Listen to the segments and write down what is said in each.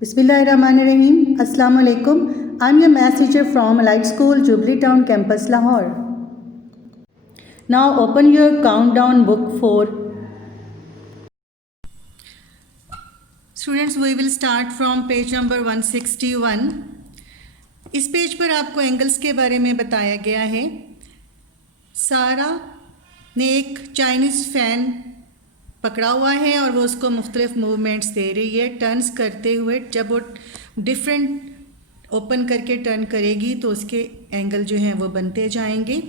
Bismillahirrahmanirrahim. Assalamu alaikum. I'm your maths teacher from Light School, Jubilee Town Campus, Lahore. Now open your countdown book for. Students, we will start from page number 161. इस page पर आपको angles के बारे में बताया गया है. सारा ने एक चाइनीज़ फ़ैन पकड़ा हुआ है और वो उसको मुख्तलिफ मूवमेंट्स दे रही है टर्न्स करते हुए. जब वो डिफरेंट ओपन करके टर्न करेगी तो उसके एंगल जो हैं वो बनते जाएंगे.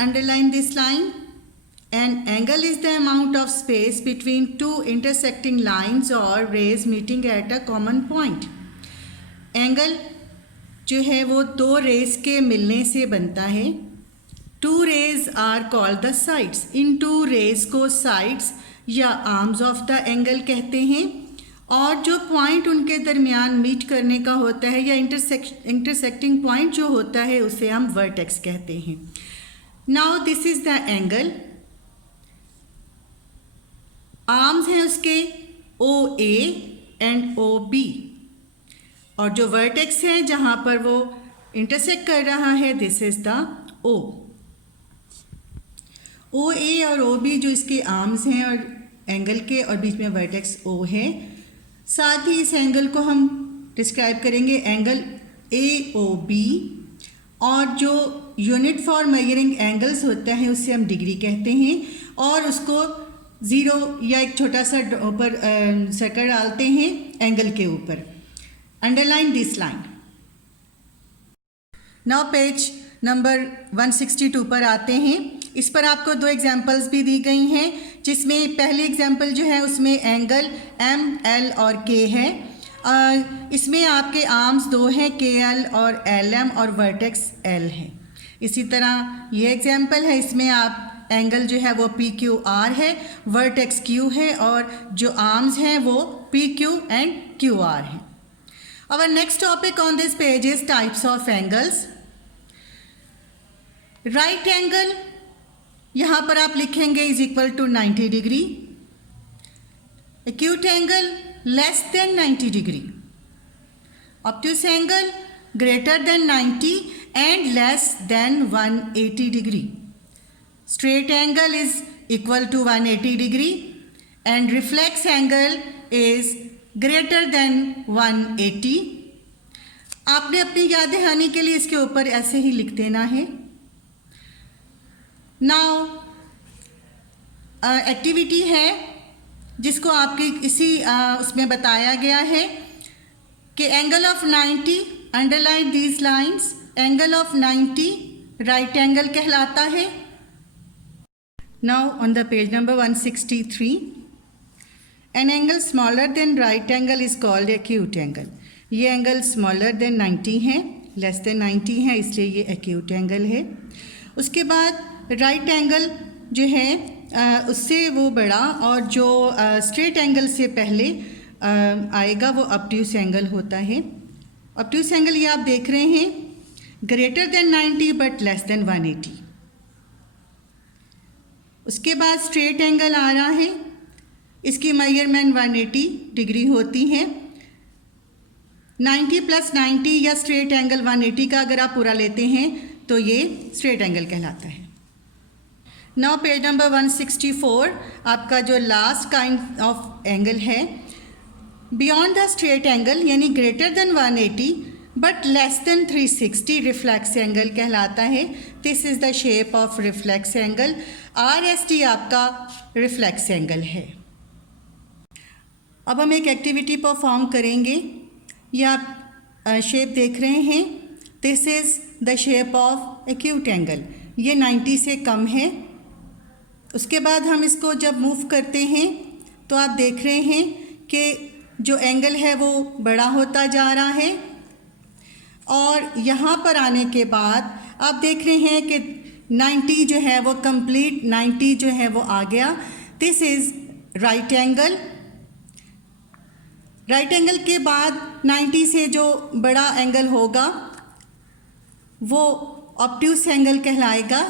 Underline this line. An angle is the amount of space between two intersecting lines or rays meeting at a common point. Angle जो है वो दो रेज के मिलने से बनता है. Two rays are called the sides. इन टू रेज को साइड्स या आर्म्स ऑफ द एंगल कहते हैं और जो पॉइंट उनके दरमियान मीट करने का होता है या इंटरसेक्टिंग पॉइंट जो होता है उसे हम वर्टेक्स कहते हैं. Now this is the angle. Arms हैं उसके ओ ए एंड ओ बी और जो वर्टेक्स है जहाँ पर वो इंटरसेक्ट कर रहा है दिस इज द ओ. ओ ए और ओ बी जो इसके आर्म्स हैं और एंगल के और बीच में वर्टेक्स ओ है. साथ ही इस एंगल को हम डिस्क्राइब करेंगे एंगल ए ओ बी और जो यूनिट फॉर मेजरिंग एंगल्स होता है उससे हम डिग्री कहते हैं और उसको ज़ीरो या एक छोटा सा ऊपर सर्कल डालते हैं एंगल के ऊपर. Underline this line. Now page number 162 पर आते हैं. इस पर आपको दो एग्जांपल्स भी दी गई हैं जिसमें पहली एग्जांपल जो है उसमें एंगल एम एल और के है. इसमें आपके आर्म्स दो हैं के एल और एल एम और वर्टेक्स एल है. इसी तरह ये एग्जांपल है इसमें आप एंगल जो है वो पी क्यू आर है, वर्टेक्स क्यू है और जो आर्म्स हैं वो P Q and Q R है. Our next topic on this page is types of angles. Right angle यहाँ पर आप लिखेंगे is equal to 90 degree. Acute angle less than 90 degree. Obtuse angle greater than 90 and less than 180 degree. Straight angle is equal to 180 degree and reflex angle is greater than 180. आपने अपनी याद दहानी के लिए इसके ऊपर ऐसे ही लिख देना है. नाउ एक्टिविटी है जिसको आपकी इसी उसमें बताया गया है कि angle of 90 underline these lines. Angle of 90 right angle कहलाता है. Now on the page number 163. An angle smaller than right angle is called acute angle. ये एंगल स्मॉलर देन 90 है, लेस देन 90 है, इसलिए ये एक्यूट एंगल है. उसके बाद राइट एंगल जो है उससे वो बड़ा और जो स्ट्रेट एंगल से पहले आएगा वो ऑब्ट्यूस एंगल होता है. ऑब्ट्यूस एंगल ये आप देख रहे हैं greater than 90 but less than 180. उसके बाद स्ट्रेट एंगल आ रहा है. इसकी मेजरमेंट 180 डिग्री होती है. 90 प्लस 90 या स्ट्रेट एंगल 180 का अगर आप पूरा लेते हैं तो ये स्ट्रेट एंगल कहलाता है. नाउ पेज नंबर 164 आपका जो लास्ट काइंड ऑफ एंगल है बियॉन्ड द स्ट्रेट एंगल यानी greater than 180 but less than 360 reflex angle कहलाता है. This is the shape of reflex angle. RST आपका रिफ्लेक्स एंगल है. अब हम एक एक्टिविटी परफॉर्म करेंगे. ये आप शेप देख रहे हैं. This is the shape of acute angle. ये 90 से कम है. उसके बाद हम इसको जब मूव करते हैं तो आप देख रहे हैं कि जो एंगल है वो बड़ा होता जा रहा है और यहाँ पर आने के बाद आप देख रहे हैं कि 90 जो है वो कंप्लीट 90 जो है वो आ गया. This is right angle. Right angle के बाद 90 से जो बड़ा एंगल होगा वो ऑब्ट्यूस एंगल कहलाएगा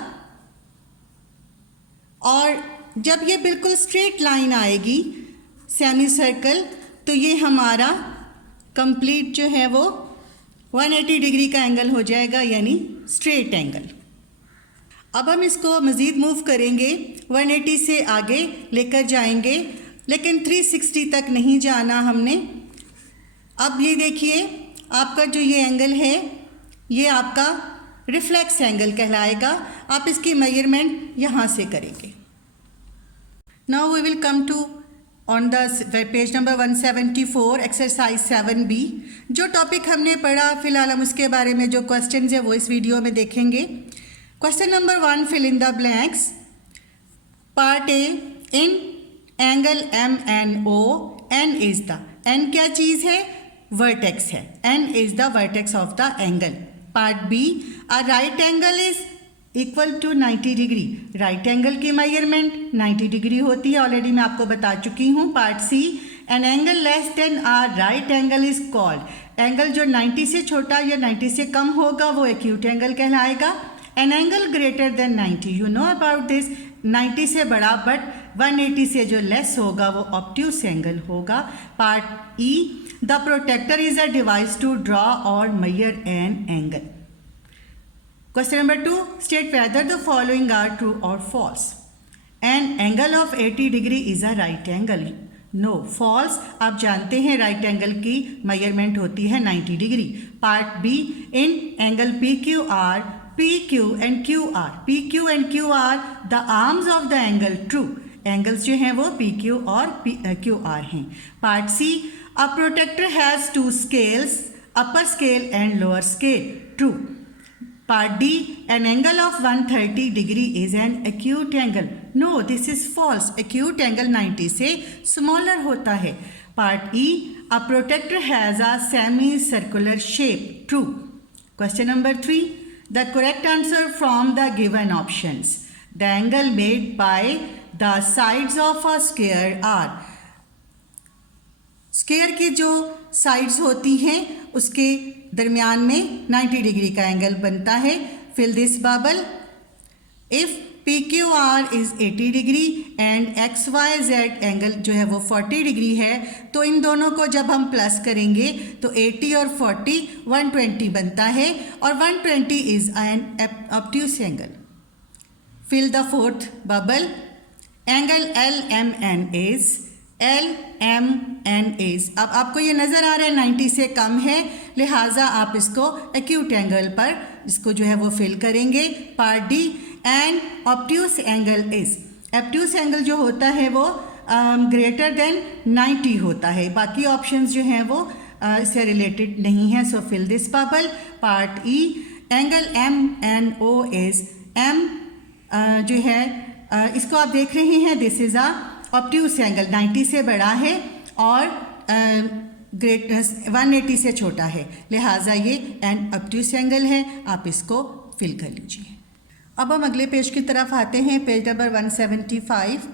और जब ये बिल्कुल स्ट्रेट लाइन आएगी सेमी सर्कल तो ये हमारा कंप्लीट जो है वो 180 डिग्री का एंगल हो जाएगा, यानी स्ट्रेट एंगल। अब हम इसको मज़ीद मूव करेंगे, 180 से आगे लेकर जाएंगे, लेकिन 360 तक नहीं जाना हमने। अब ये देखिए, आपका जो ये एंगल है ये आपका रिफ्लेक्स एंगल कहलाएगा। आप इसकी मेजरमेंट यहाँ से करेंगे। Now we will come to on the page number 174 exercise 7B। जो टॉपिक हमने पढ़ा फिलहाल हम उसके बारे में जो क्वेश्चन है वो इस वीडियो में देखेंगे। Question number 1, fill in the blanks. Part A, in angle MNO, N is the, N क्या चीज़ है? वर्टेक्स है। N is the vertex of the angle. Part B, a right angle is equal to 90 degree. Right angle की measurement 90 degree होती है, already मैं आपको बता चुकी हूँ। Part C, an angle less than are right angle is called. Angle जो 90 से छोटा या 90 से कम होगा वो एक्यूट एंगल कहलाएगा। An angle greater than 90, you know about this, 90 से बड़ा बट 180 से जो लेस होगा वो ऑब्ट्यूस एंगल होगा। Part E, the protractor is a device to draw और measure an angle. Question number 2, state whether the following are true or false. An angle of 80 degree is a right angle. No, false। आप जानते हैं right angle की measurement होती है 90 degree. Part B, in angle PQR, PQ and QR, PQ and QR the arms of the angle true। Angles जो हैं वो PQ और QR हैं। Part C, a protector has two scales, upper scale and lower scale, true। Part D, an angle of 130 degree is an acute angle. No, this is false। acute angle 90 से smaller होता है। Part E, a protector has a semicircular shape. True। Question number 3, the correct answer from the given options. The angle made by the sides of a square are। Square की जो sides होती हैं उसके दरमियान में 90 degree का angle बनता है। Fill this bubble. If PQR is 80 degree and XYZ angle जो है वो 40 डिग्री है, तो इन दोनों को जब हम प्लस करेंगे तो 80 और 40 120 बनता है, और 120 is an obtuse angle. Fill the fourth bubble. Angle LMN is, LMN is, अब आपको ये नज़र आ रहा है 90 से कम है, लिहाजा आप इसको एक्यूट एंगल पर इसको जो है वो फिल करेंगे। Part D, and obtuse angle is, obtuse angle जो होता है वो ग्रेटर देन 90 होता है। बाकी ऑप्शंस जो हैं वो इससे रिलेटेड नहीं है। So fill this bubble. Part E, angle MNO is, M जो है इसको आप देख रहे हैं, this is a obtuse angle, 90 से बड़ा है और 180 से छोटा है, लिहाजा ये एन ऑब्ट्यूस एंगल है। आप इसको फिल कर लीजिए। अब हम अगले पेज की तरफ आते हैं, पेज नंबर 175।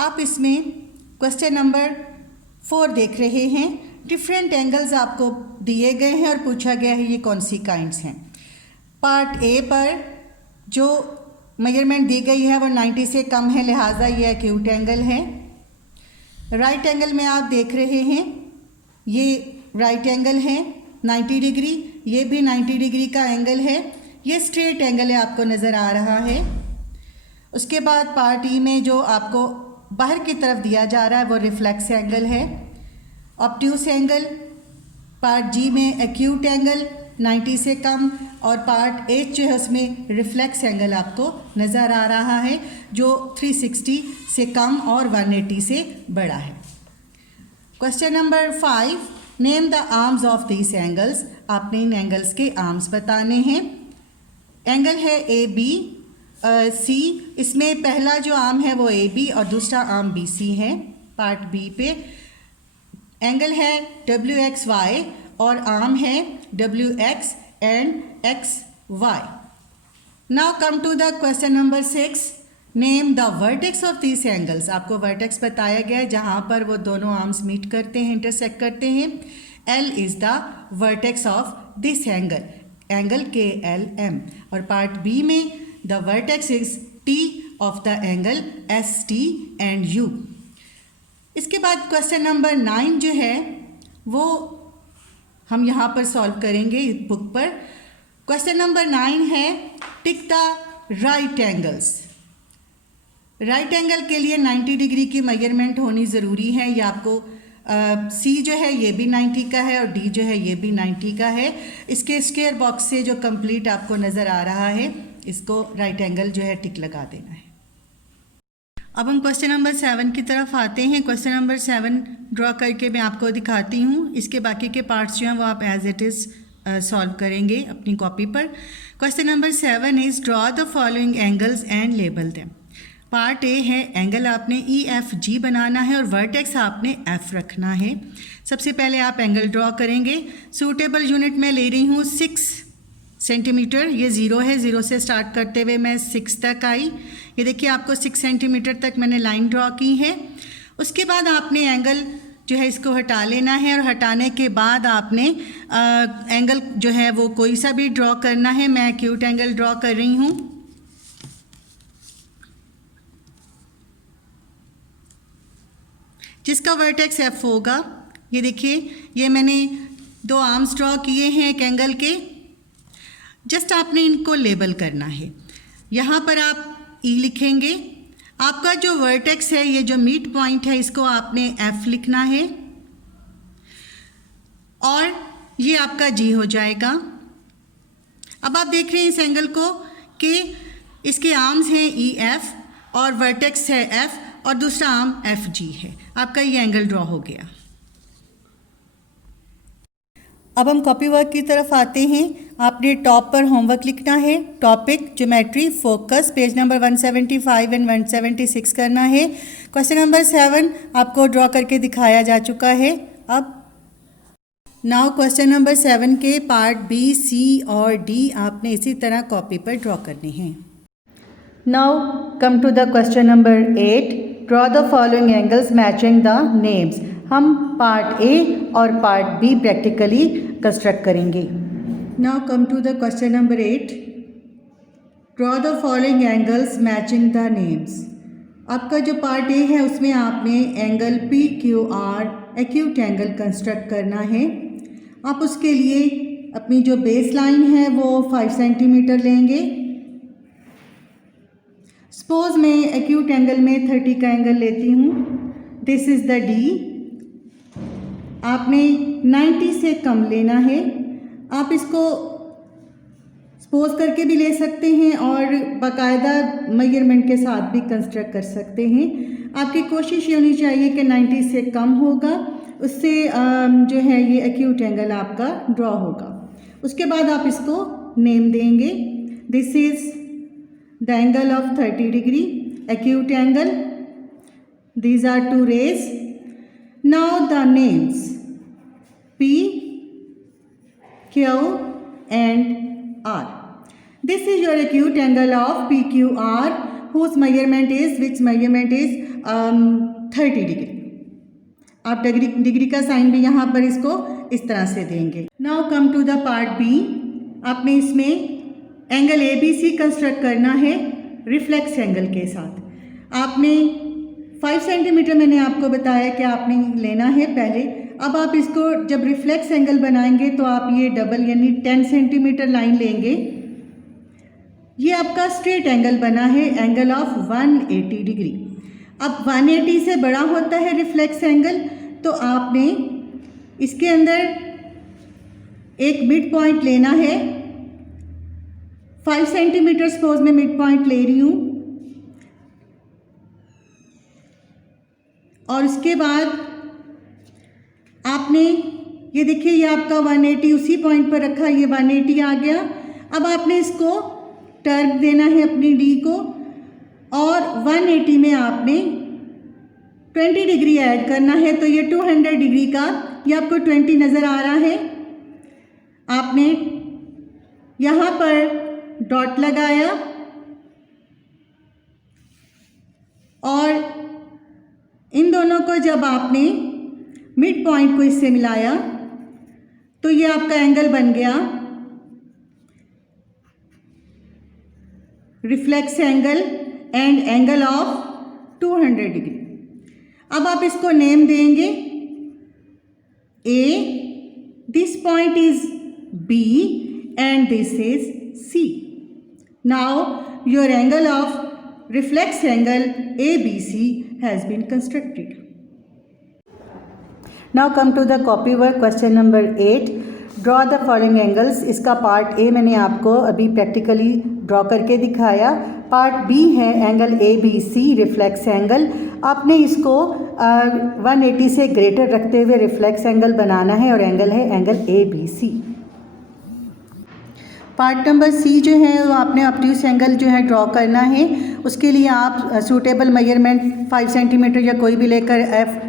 आप इसमें क्वेश्चन नंबर 4 देख रहे हैं। डिफरेंट एंगल्स आपको दिए गए हैं और पूछा गया है ये कौन सी काइंड्स हैं। पार्ट ए पर जो मेजरमेंट दी गई है वो 90 से कम है, लिहाजा ये एक्यूट एंगल है। राइट एंगल में आप देख रहे हैं ये राइट एंगल है 90 डिग्री, ये भी 90 डिग्री का एंगल है। ये स्ट्रेट एंगल है, आपको नज़र आ रहा है। उसके बाद पार्ट ई में जो आपको बाहर की तरफ दिया जा रहा है वो रिफ्लेक्स एंगल है, ऑब्ट्यूस एंगल। पार्ट जी में एक्यूट एंगल 90 से कम, और पार्ट एच जो है उसमें रिफ्लेक्स एंगल आपको नज़र आ रहा है जो 360 से कम और 180 से बड़ा है। Question number 5, name the arms of these angles. आपने इन एंगल्स के आर्म्स बताने हैं। एंगल है AB C, इसमें पहला जो आर्म है वो AB और दूसरा आर्म BC है। पार्ट बी पे एंगल है WXY और आर्म है WX and XY। Now come to the question number 6, name the vertex of these angles। आपको वर्टेक्स बताया गया है जहाँ पर वो दोनों आर्म्स मीट करते हैं, इंटरसेक्ट करते हैं। L is the vertex of this angle, angle KLM। और पार्ट बी में the vertex is T of the angle ST and U। इसके बाद क्वेश्चन नंबर 9 जो है वो हम यहाँ पर सॉल्व करेंगे इस बुक पर। क्वेश्चन नंबर 9 है tick the right angles. Right angle के लिए 90 डिग्री की मेजरमेंट होनी ज़रूरी है। ये आपको सी जो है ये भी 90 का है और डी जो है ये भी 90 का है। इसके स्क्वायर बॉक्स से जो कंप्लीट आपको नज़र आ रहा है इसको राइट एंगल जो है टिक लगा देना है। अब हम क्वेश्चन नंबर 7 की तरफ आते हैं। क्वेश्चन नंबर 7 ड्रॉ करके मैं आपको दिखाती हूँ। इसके बाकी के पार्ट्स जो हैं वो आप एज इट इज़ सॉल्व करेंगे अपनी कॉपी पर। Question number 7 is draw the following angles and label them. Part A है एंगल आपने EFG बनाना है और वर्टेक्स आपने F रखना है। सबसे पहले आप एंगल ड्रॉ करेंगे। सूटेबल यूनिट मैं ले रही हूँ 6 सेंटीमीटर। ये 0 है, 0 से स्टार्ट करते हुए मैं 6 तक आई। ये देखिए आपको 6 सेंटीमीटर तक मैंने लाइन ड्रॉ की है। उसके बाद आपने एंगल जो है इसको हटा लेना है और हटाने के बाद आपने एंगल जो है वो कोई सा भी ड्रॉ करना है। मैं एक्यूट एंगल ड्रॉ कर रही हूँ। जिसका वर्टेक्स F होगा। ये देखिए ये मैंने 2 आर्म्स ड्रॉ किए हैं एक एंगल के। जस्ट आपने इनको लेबल करना है। यहाँ पर आप E लिखेंगे। आपका जो वर्टेक्स है ये जो मिड पॉइंट है इसको आपने F लिखना है और ये आपका G हो जाएगा। अब आप देख रहे हैं इस एंगल को कि इसके आर्म्स हैं EF और वर्टेक्स है F और दूसरा आर्म FG है। आपका ये एंगल ड्रॉ हो गया। अब हम कॉपी वर्क की तरफ आते हैं। आपने टॉप पर होमवर्क लिखना है। Topic geometry focus page number 175 and 176 करना है। क्वेश्चन नंबर 7 आपको ड्रॉ करके दिखाया जा चुका है। अब नाउ क्वेश्चन नंबर 7 के पार्ट B, C और D आपने इसी तरह कॉपी पर ड्रॉ करने हैं। Now come to the question number 8। Draw the following angles matching the names. हम पार्ट A और पार्ट B प्रैक्टिकली कंस्ट्रक्ट करेंगे। Now come to the question number 8। Draw the following angles matching the names. आपका जो part A है उसमें आपने angle PQR acute angle construct करना है। आप उसके लिए अपनी जो बेस लाइन है वो 5 सेंटीमीटर लेंगे। सपोज मैं एक्यूट एंगल में 30 का एंगल लेती हूँ। This is the D। आपने 90 से कम लेना है। आप इसको सपोज करके भी ले सकते हैं और बाकायदा मेजरमेंट के साथ भी कंस्ट्रक्ट कर सकते हैं। आपकी कोशिश ये होनी चाहिए कि 90 से कम होगा, उससे जो है ये एक्यूट एंगल आपका ड्रॉ होगा। उसके बाद आप इसको नेम देंगे। This is the angle of 30 degree acute angle. These are 2 rays. Now the names P, Q and R. This is your acute angle of PQR whose measurement is 30 degree. आप degree का sign भी यहाँ पर इसको इस तरह से देंगे। Now come to the part B. आपने इसमें एंगल ABC कंस्ट्रक्ट करना है रिफ्लेक्स एंगल के साथ। आपने 5 सेंटीमीटर मैंने आपको बताया कि आपने लेना है पहले। अब आप इसको जब रिफ्लेक्स एंगल बनाएंगे तो आप ये डबल यानी 10 सेंटीमीटर लाइन लेंगे। ये आपका स्ट्रेट एंगल बना है एंगल ऑफ 180 डिग्री। अब 180 से बड़ा होता है रिफ्लेक्स एंगल तो आपने इसके अंदर एक मिड पॉइंट लेना है। 5 सेंटीमीटर सपोज मैं मिड पॉइंट ले रही हूँ और उसके बाद आपने ये देखिए ये आपका 180 उसी पॉइंट पर रखा, ये 180 आ गया। अब आपने इसको टर्न देना है अपनी डी को और 180 में आपने 20 डिग्री ऐड करना है तो ये 200 डिग्री का ये आपको 20 नज़र आ रहा है। आपने यहाँ पर डॉट लगाया और इन दोनों को जब आपने मिड पॉइंट को इससे मिलाया तो ये आपका एंगल बन गया reflex angle and angle of 200 degree. अब आप इसको नेम देंगे A, This point is B and this is C. Now your angle of reflex angle ABC has been constructed. Now come to the copy work question number 8. Draw the following angles. इसका part A मैंने आपको अभी practically draw करके दिखाया. Part B है angle A B C reflex angle. आपने इसको 180 से ग्रेटर रखते हुए रिफ्लेक्स एंगल बनाना है और एंगल है angle A B C. Part number C जो है वो आपने ऑब्ट्यूस एंगल जो है ड्रॉ करना है. उसके लिए आप सूटेबल मेजरमेंट 5 सेंटीमीटर या कोई भी लेकर एफ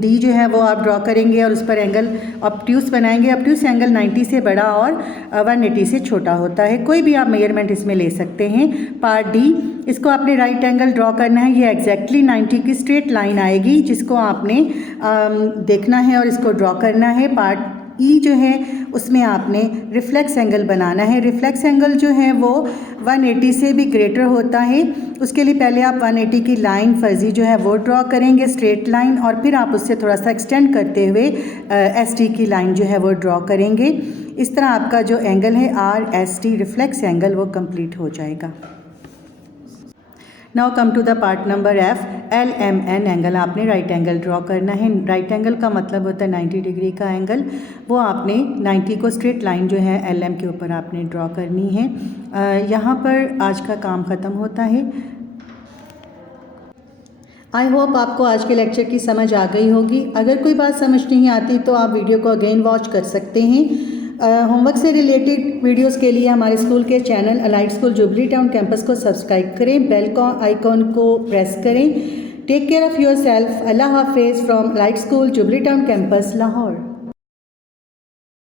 डी जो है वो आप ड्रॉ करेंगे और उस पर एंगल ऑब्ट्यूस बनाएंगे. ऑब्ट्यूस एंगल 90 से बड़ा और 180 से छोटा होता है. कोई भी आप मेजरमेंट इसमें ले सकते हैं. पार्ट डी, इसको आपने राइट एंगल ड्रॉ करना है. ये एग्जैक्टली 90 की स्ट्रेट लाइन आएगी जिसको आपने देखना है और इसको ड्रॉ करना है. पार्ट ई जो है उसमें आपने रिफ्लेक्स एंगल बनाना है. रिफ्लेक्स एंगल जो है वो 180 से भी ग्रेटर होता है. उसके लिए पहले आप 180 की लाइन फर्जी जो है वो ड्रॉ करेंगे, स्ट्रेट लाइन, और फिर आप उससे थोड़ा सा एक्सटेंड करते हुए एस टी की लाइन जो है वो ड्रॉ करेंगे. इस तरह आपका जो एंगल है R S T reflex angle वो कंप्लीट हो जाएगा. Now come to the part number F. L M N angle आपने राइट एंगल ड्रॉ करना है. राइट एंगल का मतलब होता है 90 डिग्री का एंगल. वो आपने 90 को स्ट्रेट लाइन जो है एल एम के ऊपर आपने ड्रॉ करनी है. यहाँ पर आज का काम ख़त्म होता है. आई होप आपको आज के लेक्चर की समझ आ गई होगी. अगर कोई बात समझ नहीं आती तो आप वीडियो को अगेन वॉच कर सकते हैं. होमवर्क से रिलेटेड वीडियोस के लिए हमारे स्कूल के channel Allied school Jubilee Town campus को सब्सक्राइब करें, बेल आइकॉन को प्रेस करें. Take care of your self. Allah हाफिज़ from Allied school Jubilee Town campus Lahore.